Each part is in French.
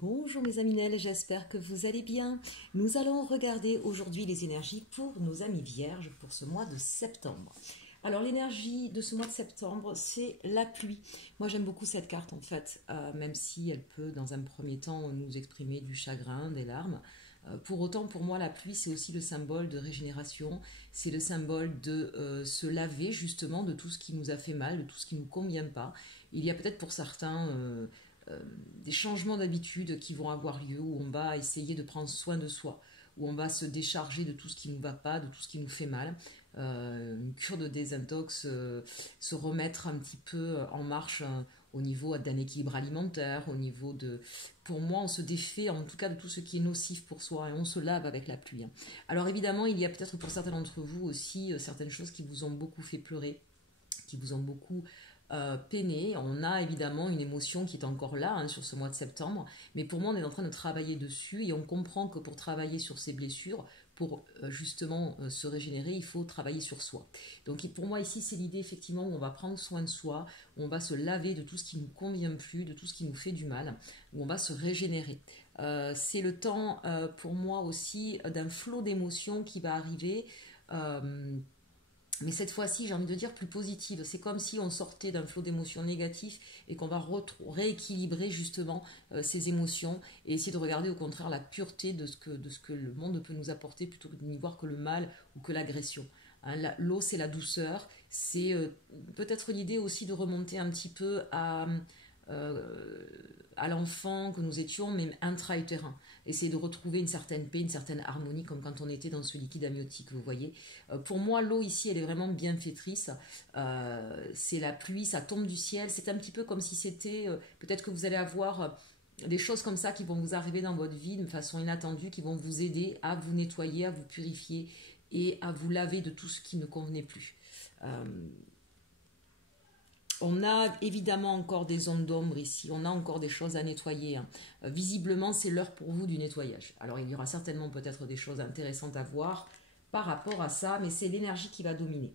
Bonjour mes Aminelles, j'espère que vous allez bien. Nous allons regarder aujourd'hui les énergies pour nos amis vierges pour ce mois de septembre. Alors l'énergie de ce mois de septembre, c'est la pluie. Moi j'aime beaucoup cette carte en fait, même si elle peut dans un premier temps nous exprimer du chagrin, des larmes. Pour autant, pour moi, la pluie, c'est aussi le symbole de régénération, c'est le symbole de se laver justement de tout ce qui nous a fait mal, de tout ce qui ne nous convient pas. Il y a peut-être pour certains euh, des changements d'habitude qui vont avoir lieu, où on va essayer de prendre soin de soi, où on va se décharger de tout ce qui ne nous va pas, de tout ce qui nous fait mal. Une cure de désintox, se remettre un petit peu en marche au niveau d'un équilibre alimentaire, au niveau de... Pour moi, on se défait en tout cas de tout ce qui est nocif pour soi et on se lave avec la pluie. Alors évidemment, il y a peut-être pour certains d'entre vous aussi certaines choses qui vous ont beaucoup fait pleurer, qui vous ont beaucoup peiné. On a évidemment une émotion qui est encore là sur ce mois de septembre, mais pour moi on est en train de travailler dessus et on comprend que pour travailler sur ces blessures, pour justement se régénérer, il faut travailler sur soi. Donc pour moi ici c'est l'idée effectivement où on va prendre soin de soi, où on va se laver de tout ce qui ne nous convient plus, de tout ce qui nous fait du mal, où on va se régénérer. C'est le temps pour moi aussi d'un flot d'émotions qui va arriver. Euh, mais cette fois-ci, j'ai envie de dire plus positive. C'est comme si on sortait d'un flot d'émotions négatives et qu'on va rééquilibrer justement ces émotions et essayer de regarder au contraire la pureté de ce que le monde peut nous apporter plutôt que de n'y voir que le mal ou que l'agression. Hein, l'eau, c'est la douceur. C'est peut-être l'idée aussi de remonter un petit peu euh, à l'enfant que nous étions, mais intra-utérin. Essayer de retrouver une certaine paix, une certaine harmonie, comme quand on était dans ce liquide amniotique, vous voyez. Pour moi, l'eau ici, elle est vraiment bienfaitrice. C'est la pluie, ça tombe du ciel. C'est un petit peu comme si c'était... peut-être que vous allez avoir des choses comme ça qui vont vous arriver dans votre vie de façon inattendue, qui vont vous aider à vous nettoyer, à vous purifier et à vous laver de tout ce qui ne convenait plus. Euh, on a évidemment encore des zones d'ombre ici, on a encore des choses à nettoyer. Visiblement, c'est l'heure pour vous du nettoyage. Alors, il y aura certainement peut-être des choses intéressantes à voir par rapport à ça, mais c'est l'énergie qui va dominer.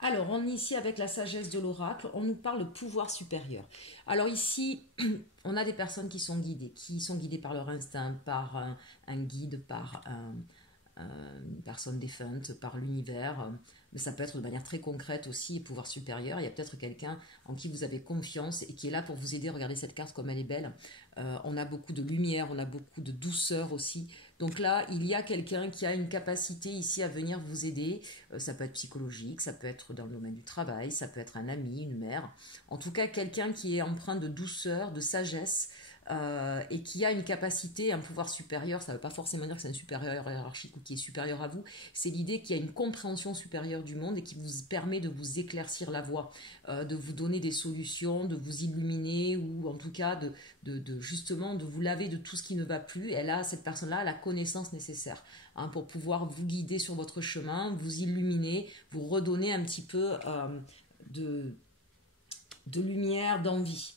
Alors, on est ici avec la sagesse de l'oracle, on nous parle de pouvoir supérieur. Alors ici, on a des personnes qui sont guidées par leur instinct, par un guide, par une personne défunte, par l'univers, mais ça peut être de manière très concrète aussi, pouvoir supérieur. Il y a peut-être quelqu'un en qui vous avez confiance et qui est là pour vous aider. Regardez cette carte comme elle est belle. On a beaucoup de lumière, on a beaucoup de douceur aussi. Donc là, il y a quelqu'un qui a une capacité ici à venir vous aider. Ça peut être psychologique, ça peut être dans le domaine du travail, ça peut être un ami, une mère. En tout cas, quelqu'un qui est empreint de douceur, de sagesse, et qui a une capacité, un pouvoir supérieur. Ça ne veut pas forcément dire que c'est un supérieur hiérarchique ou qui est supérieur à vous. C'est l'idée qu'il y a une compréhension supérieure du monde et qui vous permet de vous éclaircir la voie, de vous donner des solutions, de vous illuminer ou en tout cas justement de vous laver de tout ce qui ne va plus. Elle a, cette personne-là, la connaissance nécessaire pour pouvoir vous guider sur votre chemin, vous illuminer, vous redonner un petit peu de, de lumière, d'envie.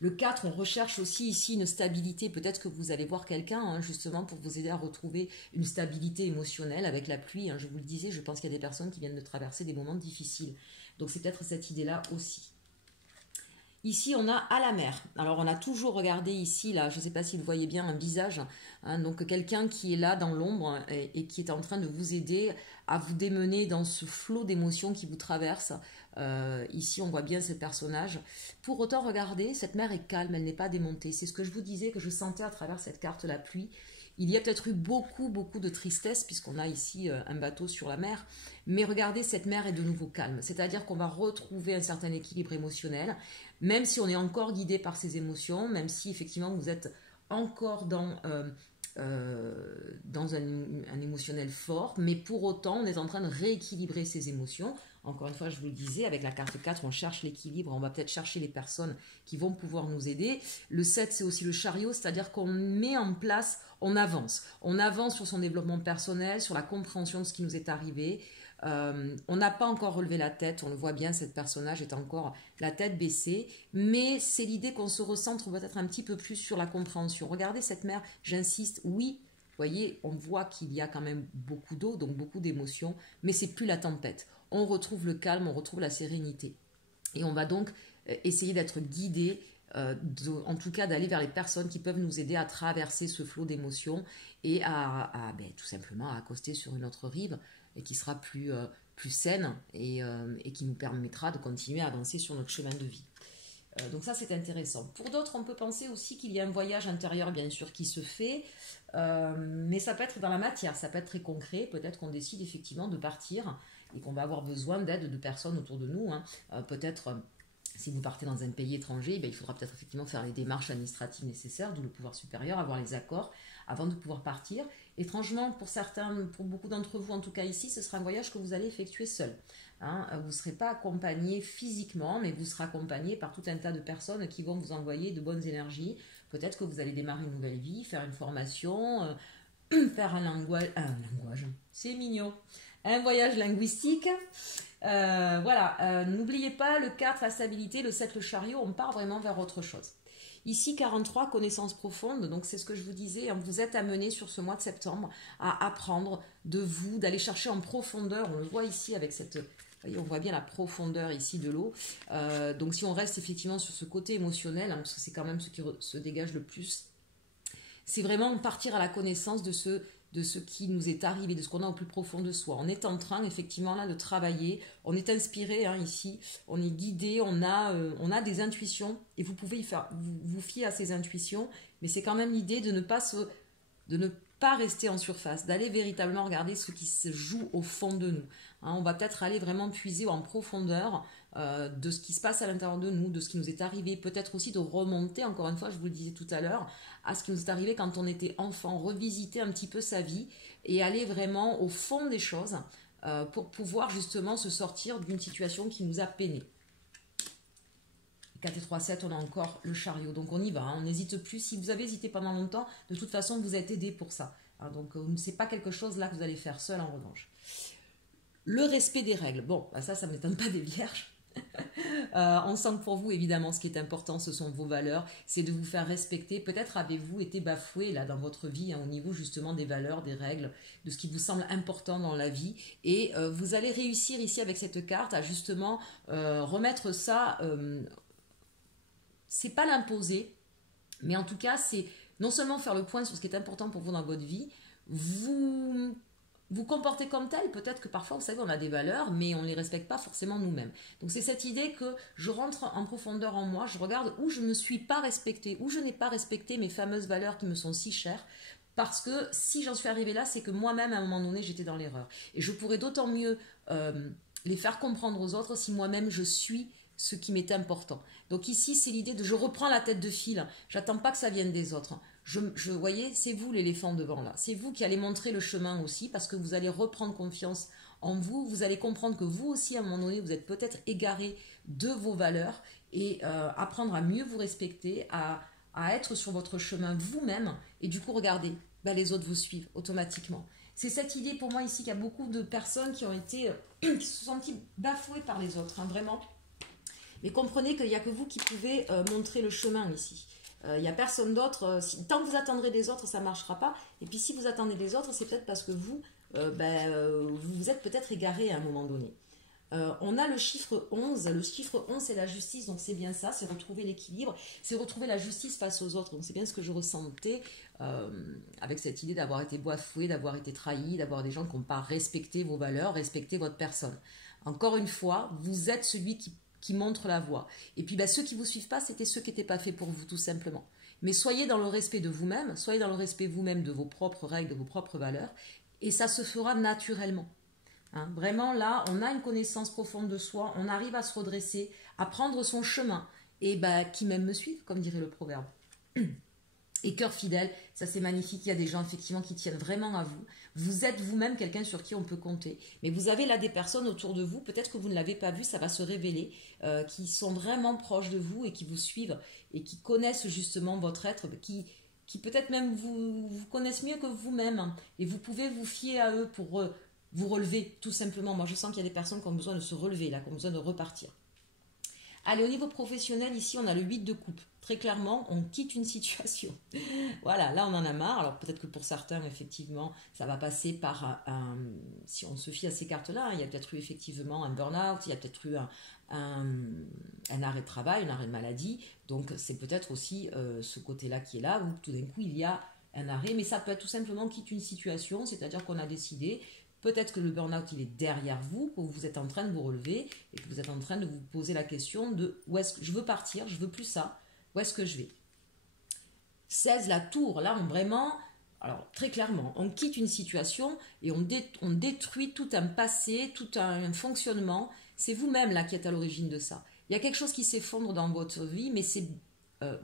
Le 4, on recherche aussi ici une stabilité. Peut-être que vous allez voir quelqu'un justement pour vous aider à retrouver une stabilité émotionnelle avec la pluie. Je vous le disais, je pense qu'il y a des personnes qui viennent de traverser des moments difficiles. Donc c'est peut-être cette idée-là aussi. Ici, on a à la mer. Alors, on a toujours regardé ici, là, je ne sais pas si vous voyez bien un visage, donc quelqu'un qui est là dans l'ombre et qui est en train de vous aider à vous démener dans ce flot d'émotions qui vous traverse. Ici, on voit bien ce personnage. Pour autant, regardez, cette mer est calme, elle n'est pas démontée. C'est ce que je vous disais, que je sentais à travers cette carte, la pluie. Il y a peut-être eu beaucoup, beaucoup de tristesse, puisqu'on a ici un bateau sur la mer. Mais regardez, cette mer est de nouveau calme. C'est-à-dire qu'on va retrouver un certain équilibre émotionnel, même si on est encore guidé par ces émotions, même si effectivement vous êtes encore dans un émotionnel fort, mais pour autant, on est en train de rééquilibrer ces émotions. Encore une fois, je vous le disais, avec la carte 4, on cherche l'équilibre, on va peut-être chercher les personnes qui vont pouvoir nous aider. Le 7, c'est aussi le chariot, c'est-à-dire qu'on met en place, on avance. On avance sur son développement personnel, sur la compréhension de ce qui nous est arrivé. On n'a pas encore relevé la tête, on le voit bien, cette personnage est encore la tête baissée, mais c'est l'idée qu'on se recentre peut-être un petit peu plus sur la compréhension. Regardez cette mer, j'insiste, oui, vous voyez, on voit qu'il y a quand même beaucoup d'eau, donc beaucoup d'émotions, mais c'est plus la tempête. On retrouve le calme, on retrouve la sérénité. Et on va donc essayer d'être guidé en tout cas d'aller vers les personnes qui peuvent nous aider à traverser ce flot d'émotions et tout simplement à accoster sur une autre rive et qui sera plus saine et qui nous permettra de continuer à avancer sur notre chemin de vie. Donc ça, c'est intéressant. Pour d'autres, on peut penser aussi qu'il y a un voyage intérieur, bien sûr, qui se fait, mais ça peut être dans la matière, ça peut être très concret. Peut-être qu'on décide effectivement de partir et qu'on va avoir besoin d'aide de personnes autour de nous. Peut-être, si vous partez dans un pays étranger, il faudra peut-être effectivement faire les démarches administratives nécessaires, d'où le pouvoir supérieur, avoir les accords avant de pouvoir partir. Étrangement, pour beaucoup d'entre vous, en tout cas ici, ce sera un voyage que vous allez effectuer seul. Vous ne serez pas accompagné physiquement, mais vous serez accompagné par tout un tas de personnes qui vont vous envoyer de bonnes énergies. Peut-être que vous allez démarrer une nouvelle vie, faire une formation, faire un langage, c'est mignon, un voyage linguistique. N'oubliez pas le 4, la stabilité, le 7, le chariot, on part vraiment vers autre chose. Ici, 43, connaissance profonde, donc c'est ce que je vous disais, vous êtes amené sur ce mois de septembre à apprendre de vous, d'aller chercher en profondeur, on le voit ici avec cette... Vous voyez, on voit bien la profondeur ici de l'eau. Donc si on reste effectivement sur ce côté émotionnel, parce que c'est quand même ce qui se dégage le plus, c'est vraiment partir à la connaissance de ce qui nous est arrivé, de ce qu'on a au plus profond de soi. On est en train effectivement là de travailler, on est inspiré ici, on est guidé, on a des intuitions et vous pouvez vous fier à ces intuitions, mais c'est quand même l'idée de ne pas rester en surface, d'aller véritablement regarder ce qui se joue au fond de nous. On va peut-être aller vraiment puiser en profondeur de ce qui se passe à l'intérieur de nous, de ce qui nous est arrivé, peut-être aussi de remonter, encore une fois, je vous le disais tout à l'heure, à ce qui nous est arrivé quand on était enfant, revisiter un petit peu sa vie et aller vraiment au fond des choses pour pouvoir justement se sortir d'une situation qui nous a peiné. 4 et 3, 7, on a encore le chariot, donc on y va, on n'hésite plus. Si vous avez hésité pendant longtemps, de toute façon, vous êtes aidé pour ça. Donc, ce n'est pas quelque chose là que vous allez faire seul en revanche. Le respect des règles. Bon, ça ne m'étonne pas des vierges. On sent que pour vous, évidemment, ce qui est important, ce sont vos valeurs, c'est de vous faire respecter. Peut-être avez-vous été bafoué là dans votre vie au niveau justement des valeurs, des règles, de ce qui vous semble important dans la vie. Et vous allez réussir ici avec cette carte à justement remettre ça... c'est pas l'imposer, mais en tout cas, c'est non seulement faire le point sur ce qui est important pour vous dans votre vie, vous comportez comme tel. Peut-être que parfois, vous savez, on a des valeurs, mais on ne les respecte pas forcément nous-mêmes. Donc, c'est cette idée que je rentre en profondeur en moi, je regarde où je ne me suis pas respectée, où je n'ai pas respecté mes fameuses valeurs qui me sont si chères, parce que si j'en suis arrivée là, c'est que moi-même, à un moment donné, j'étais dans l'erreur. Et je pourrais d'autant mieux les faire comprendre aux autres si moi-même, je suis ce qui m'est important. Donc ici, c'est l'idée de je reprends la tête de fil, j'attends pas que ça vienne des autres. Voyez, c'est vous l'éléphant devant là. C'est vous qui allez montrer le chemin aussi parce que vous allez reprendre confiance en vous. Vous allez comprendre que vous aussi, à un moment donné, vous êtes peut-être égaré de vos valeurs et apprendre à mieux vous respecter, à être sur votre chemin vous-même. Et du coup, regardez, les autres vous suivent automatiquement. C'est cette idée pour moi ici qu'il y a beaucoup de personnes qui se sont senties bafouées par les autres, vraiment. Mais comprenez qu'il n'y a que vous qui pouvez montrer le chemin ici. Il n'y a personne d'autre. Tant que vous attendrez des autres, ça ne marchera pas. Et puis si vous attendez des autres, c'est peut-être parce que vous vous êtes peut-être égaré à un moment donné. On a le chiffre 11. Le chiffre 11, c'est la justice. Donc c'est bien ça, c'est retrouver l'équilibre. C'est retrouver la justice face aux autres. Donc c'est bien ce que je ressentais avec cette idée d'avoir été bafoué, d'avoir été trahi, d'avoir des gens qui n'ont pas respecté vos valeurs, respecté votre personne. Encore une fois, vous êtes celui qui montre la voie. Et puis ceux qui ne vous suivent pas, c'était ceux qui n'étaient pas faits pour vous, tout simplement. Mais soyez dans le respect de vous-même, soyez dans le respect vous-même de vos propres règles, de vos propres valeurs, et ça se fera naturellement. Vraiment, là, on a une connaissance profonde de soi, on arrive à se redresser, à prendre son chemin, et qui m'aime me suivent, comme dirait le proverbe. Et cœur fidèle, ça c'est magnifique, il y a des gens effectivement qui tiennent vraiment à vous. Vous êtes vous-même quelqu'un sur qui on peut compter. Mais vous avez là des personnes autour de vous, peut-être que vous ne l'avez pas vu, ça va se révéler, qui sont vraiment proches de vous et qui vous suivent et qui connaissent justement votre être, qui peut-être même vous connaissent mieux que vous-même. Et vous pouvez vous fier à eux pour vous relever, tout simplement. Moi je sens qu'il y a des personnes qui ont besoin de se relever, là, qui ont besoin de repartir. Allez, au niveau professionnel, ici, on a le 8 de coupe. Très clairement, on quitte une situation. Voilà, là, on en a marre. Alors, peut-être que pour certains, effectivement, ça va passer par si on se fie à ces cartes-là, il y a peut-être eu effectivement un burn-out, il y a peut-être eu un arrêt de travail, un arrêt de maladie. Donc, c'est peut-être aussi ce côté-là qui est là, où tout d'un coup, il y a un arrêt. Mais ça peut être tout simplement quitte une situation, c'est-à-dire qu'on a décidé. Peut-être que le burn-out, il est derrière vous, que vous êtes en train de vous relever et que vous êtes en train de vous poser la question de où est-ce que je veux partir, je veux plus ça, où est-ce que je vais. 16, la tour, là, alors très clairement, on quitte une situation et on détruit tout un passé, tout un fonctionnement. C'est vous-même là qui êtes à l'origine de ça. Il y a quelque chose qui s'effondre dans votre vie, mais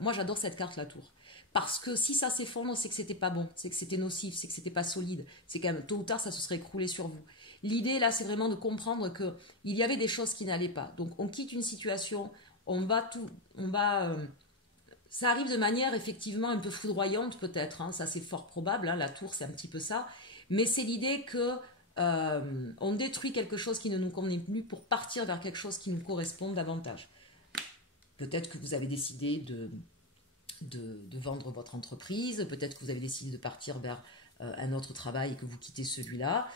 moi j'adore cette carte, la tour. Parce que si ça s'effondre, c'est que c'était pas bon, c'est que c'était nocif, c'est que c'était pas solide, c'est quand même tôt ou tard ça se serait écroulé sur vous. L'idée là, c'est vraiment de comprendre que il y avait des choses qui n'allaient pas. Donc on quitte une situation, ça arrive de manière effectivement un peu foudroyante peut-être, hein, ça c'est fort probable, hein, la tour c'est un petit peu ça, mais c'est l'idée que on détruit quelque chose qui ne nous convenait plus pour partir vers quelque chose qui nous correspond davantage. Peut-être que vous avez décidé de vendre votre entreprise, peut-être que vous avez décidé de partir vers un autre travail et que vous quittez celui-là,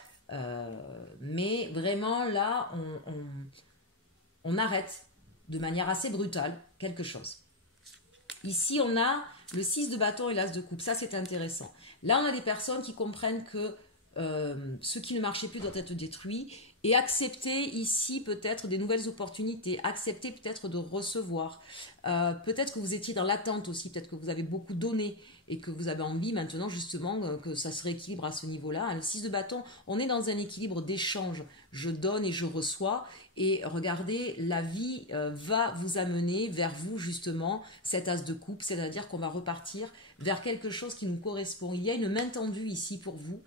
mais vraiment là, on arrête de manière assez brutale quelque chose. Ici, on a le 6 de bâton et l'as de coupe, ça c'est intéressant. Là, on a des personnes qui comprennent que ce qui ne marchait plus doit être détruit et accepter ici peut-être des nouvelles opportunités, accepter peut-être de recevoir. Peut-être que vous étiez dans l'attente aussi, peut-être que vous avez beaucoup donné et que vous avez envie maintenant justement que ça se rééquilibre à ce niveau-là. Le 6 de bâton, on est dans un équilibre d'échange. Je donne et je reçois. Et regardez, la vie va vous amener vers vous justement cet as de coupe, c'est-à-dire qu'on va repartir vers quelque chose qui nous correspond. Il y a une main tendue ici pour vous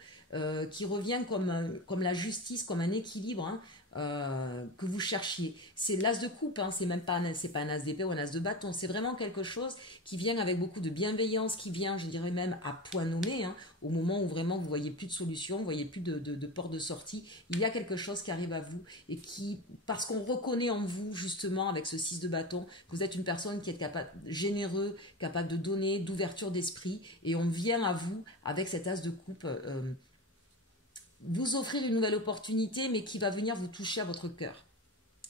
qui revient comme la justice, comme un équilibre que vous cherchiez. C'est l'as de coupe, hein, c'est pas un as d'épée ou un as de bâton, c'est vraiment quelque chose qui vient avec beaucoup de bienveillance, qui vient, je dirais même, à point nommé, hein, au moment où vraiment vous voyez plus de solution, vous voyez plus de porte de sortie, il y a quelque chose qui arrive à vous et qui, parce qu'on reconnaît en vous justement avec ce 6 de bâton, que vous êtes une personne qui est capable, généreux, capable de donner, d'ouverture d'esprit, et on vient à vous avec cet as de coupe vous offrir une nouvelle opportunité, mais qui va venir vous toucher à votre cœur.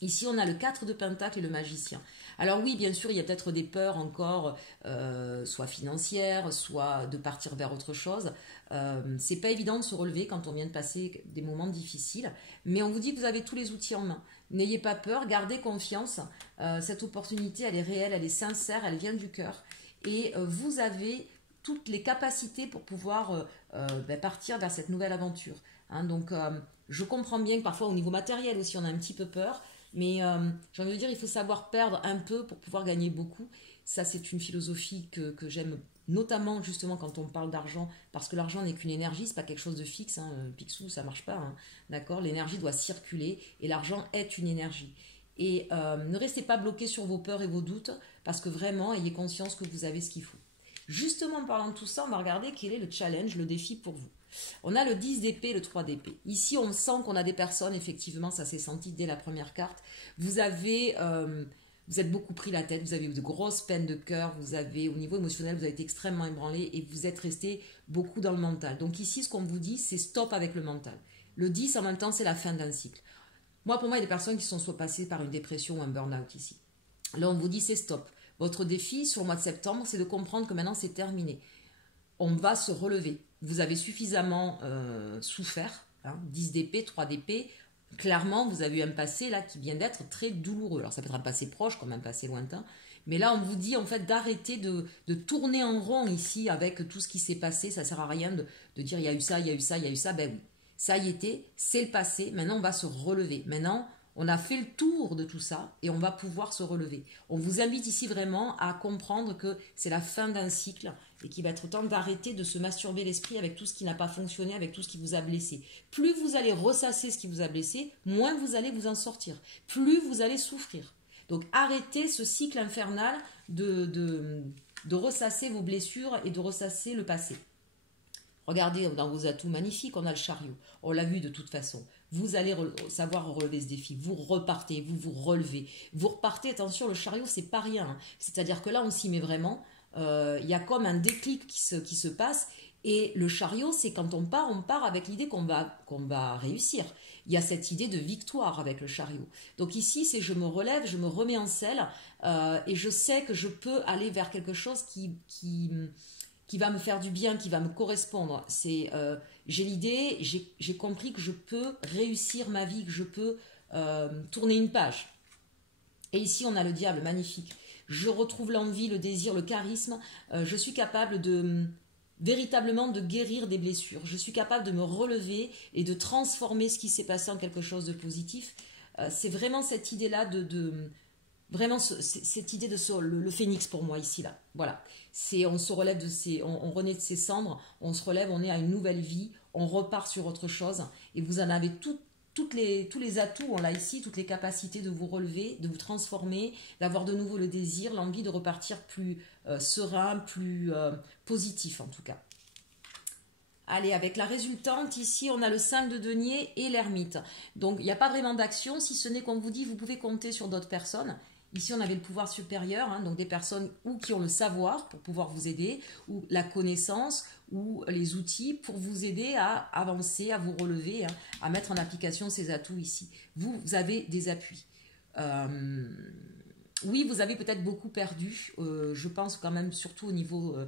Ici, on a le 4 de Pentacle et le magicien. Alors oui, bien sûr, il y a peut-être des peurs encore, soit financières, soit de partir vers autre chose. C'est pas évident de se relever quand on vient de passer des moments difficiles, mais on vous dit que vous avez tous les outils en main. N'ayez pas peur, gardez confiance. Cette opportunité, elle est réelle, elle est sincère, elle vient du cœur. Et vous avez toutes les capacités pour pouvoir partir vers cette nouvelle aventure. Hein, donc, je comprends bien que parfois au niveau matériel aussi, on a un petit peu peur, mais j'ai envie de dire, il faut savoir perdre un peu pour pouvoir gagner beaucoup. Ça, c'est une philosophie que j'aime, notamment justement quand on parle d'argent, parce que l'argent n'est qu'une énergie, c'est pas quelque chose de fixe. Hein, Picsou, ça marche pas. Hein, d'accord, l'énergie doit circuler et l'argent est une énergie. Et ne restez pas bloqué sur vos peurs et vos doutes, parce que vraiment, ayez conscience que vous avez ce qu'il faut. Justement, en parlant de tout ça, on va regarder quel est le challenge, le défi pour vous. On a le 10 d'épée, le 3 d'épée. Ici, on sent qu'on a des personnes, effectivement, ça s'est senti dès la première carte. Vous êtes beaucoup pris la tête, vous avez eu de grosses peines de cœur, au niveau émotionnel, vous avez été extrêmement ébranlé et vous êtes resté beaucoup dans le mental. Donc ici, ce qu'on vous dit, c'est stop avec le mental. Le 10, en même temps, c'est la fin d'un cycle. Pour moi, il y a des personnes qui sont soit passées par une dépression ou un burn-out ici. Là, on vous dit, c'est stop. Votre défi sur le mois de septembre, c'est de comprendre que maintenant, c'est terminé. On va se relever. Vous avez suffisamment souffert, hein, 10 d'épée, 3 d'épée. Clairement, vous avez eu un passé là qui vient d'être très douloureux. Alors ça peut être un passé proche comme un passé lointain. Mais là, on vous dit en fait d'arrêter de tourner en rond ici avec tout ce qui s'est passé. Ça ne sert à rien de dire il y a eu ça, il y a eu ça, il y a eu ça. Ben oui, ça y était, c'est le passé. Maintenant, on va se relever. Maintenant, on a fait le tour de tout ça et on va pouvoir se relever. On vous invite ici vraiment à comprendre que c'est la fin d'un cycle et qu'il va être temps d'arrêter de se masturber l'esprit avec tout ce qui n'a pas fonctionné, avec tout ce qui vous a blessé. Plus vous allez ressasser ce qui vous a blessé, moins vous allez vous en sortir. Plus vous allez souffrir. Donc arrêtez ce cycle infernal de ressasser vos blessures et de ressasser le passé. Regardez dans vos atouts magnifiques, on a le chariot. On l'a vu de toute façon. vous allez savoir relever ce défi. Vous repartez, vous vous relevez. Vous repartez, attention, le chariot, c'est pas rien, hein. C'est-à-dire que là, on s'y met vraiment. Il y a comme un déclic qui se passe. Et le chariot, c'est quand on part avec l'idée qu'on va réussir. Il y a cette idée de victoire avec le chariot. Donc ici, c'est je me relève, je me remets en selle et je sais que je peux aller vers quelque chose qui va me faire du bien, qui va me correspondre. J'ai l'idée, j'ai compris que je peux réussir ma vie, que je peux tourner une page. Et ici, on a le diable, magnifique. Je retrouve l'envie, le désir, le charisme. Je suis capable véritablement de guérir des blessures. Je suis capable de me relever et de transformer ce qui s'est passé en quelque chose de positif. C'est vraiment cette idée-là vraiment cette idée de le phénix pour moi ici là. Voilà. On se relève on renaît de ses cendres, on se relève, on est à une nouvelle vie, on repart sur autre chose et vous en avez tous les atouts, on l'a ici, toutes les capacités de vous relever, de vous transformer, d'avoir de nouveau le désir, l'envie de repartir plus serein, plus positif en tout cas. Allez, avec la résultante, ici on a le 5 de denier et l'ermite. Donc il n'y a pas vraiment d'action, si ce n'est qu'on vous dit, vous pouvez compter sur d'autres personnes. Ici, on avait le pouvoir supérieur, hein, donc des personnes qui ont le savoir pour pouvoir vous aider, ou la connaissance, ou les outils pour vous aider à avancer, à vous relever, hein, à mettre en application ces atouts ici. Vous avez des appuis. Oui, vous avez peut-être beaucoup perdu, je pense quand même surtout au niveau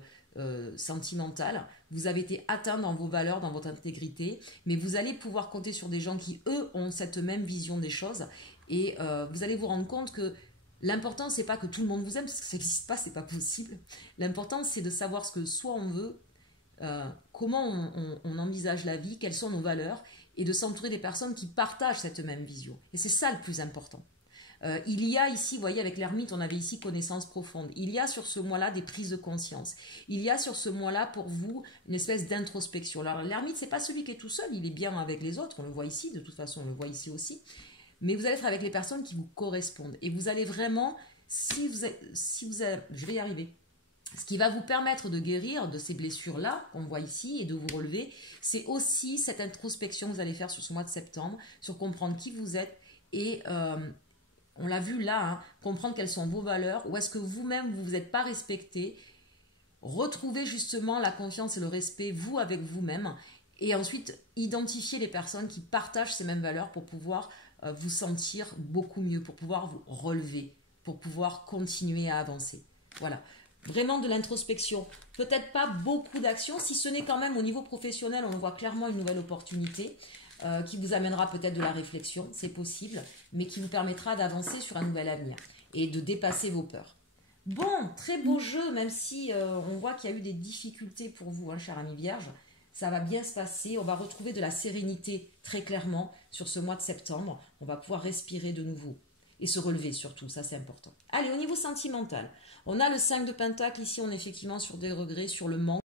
sentimental. Vous avez été atteint dans vos valeurs, dans votre intégrité, mais vous allez pouvoir compter sur des gens qui, eux, ont cette même vision des choses et vous allez vous rendre compte que l'important, c'est pas que tout le monde vous aime, parce que ça n'existe pas, c'est pas possible. L'important, c'est de savoir ce que soi on veut, comment on envisage la vie, quelles sont nos valeurs, et de s'entourer des personnes qui partagent cette même vision. Et c'est ça le plus important. Il y a ici, vous voyez, avec l'ermite, on avait ici connaissance profonde. Il y a sur ce mois-là des prises de conscience. Il y a sur ce mois-là, pour vous, une espèce d'introspection. Alors, l'ermite, c'est pas celui qui est tout seul, il est bien avec les autres, on le voit ici, de toute façon, on le voit ici aussi. Mais vous allez être avec les personnes qui vous correspondent. Et vous allez vraiment, je vais y arriver. Ce qui va vous permettre de guérir de ces blessures-là, qu'on voit ici, et de vous relever, c'est aussi cette introspection que vous allez faire sur ce mois de septembre, sur comprendre qui vous êtes et, on l'a vu là, hein, comprendre quelles sont vos valeurs, ou est-ce que vous-même, vous ne vous êtes pas respecté, retrouver justement la confiance et le respect, vous avec vous-même, et ensuite identifier les personnes qui partagent ces mêmes valeurs pour pouvoir vous sentir beaucoup mieux, pour pouvoir vous relever, pour pouvoir continuer à avancer. Voilà, vraiment de l'introspection. Peut-être pas beaucoup d'actions, si ce n'est quand même au niveau professionnel, on voit clairement une nouvelle opportunité qui vous amènera peut-être de la réflexion, c'est possible, mais qui vous permettra d'avancer sur un nouvel avenir et de dépasser vos peurs. Bon, très beau jeu, même si on voit qu'il y a eu des difficultés pour vous, hein, cher ami Vierge. Ça va bien se passer, on va retrouver de la sérénité très clairement sur ce mois de septembre. On va pouvoir respirer de nouveau et se relever surtout, ça c'est important. Allez, au niveau sentimental, on a le 5 de Pentacle, ici on est effectivement sur des regrets, sur le manque.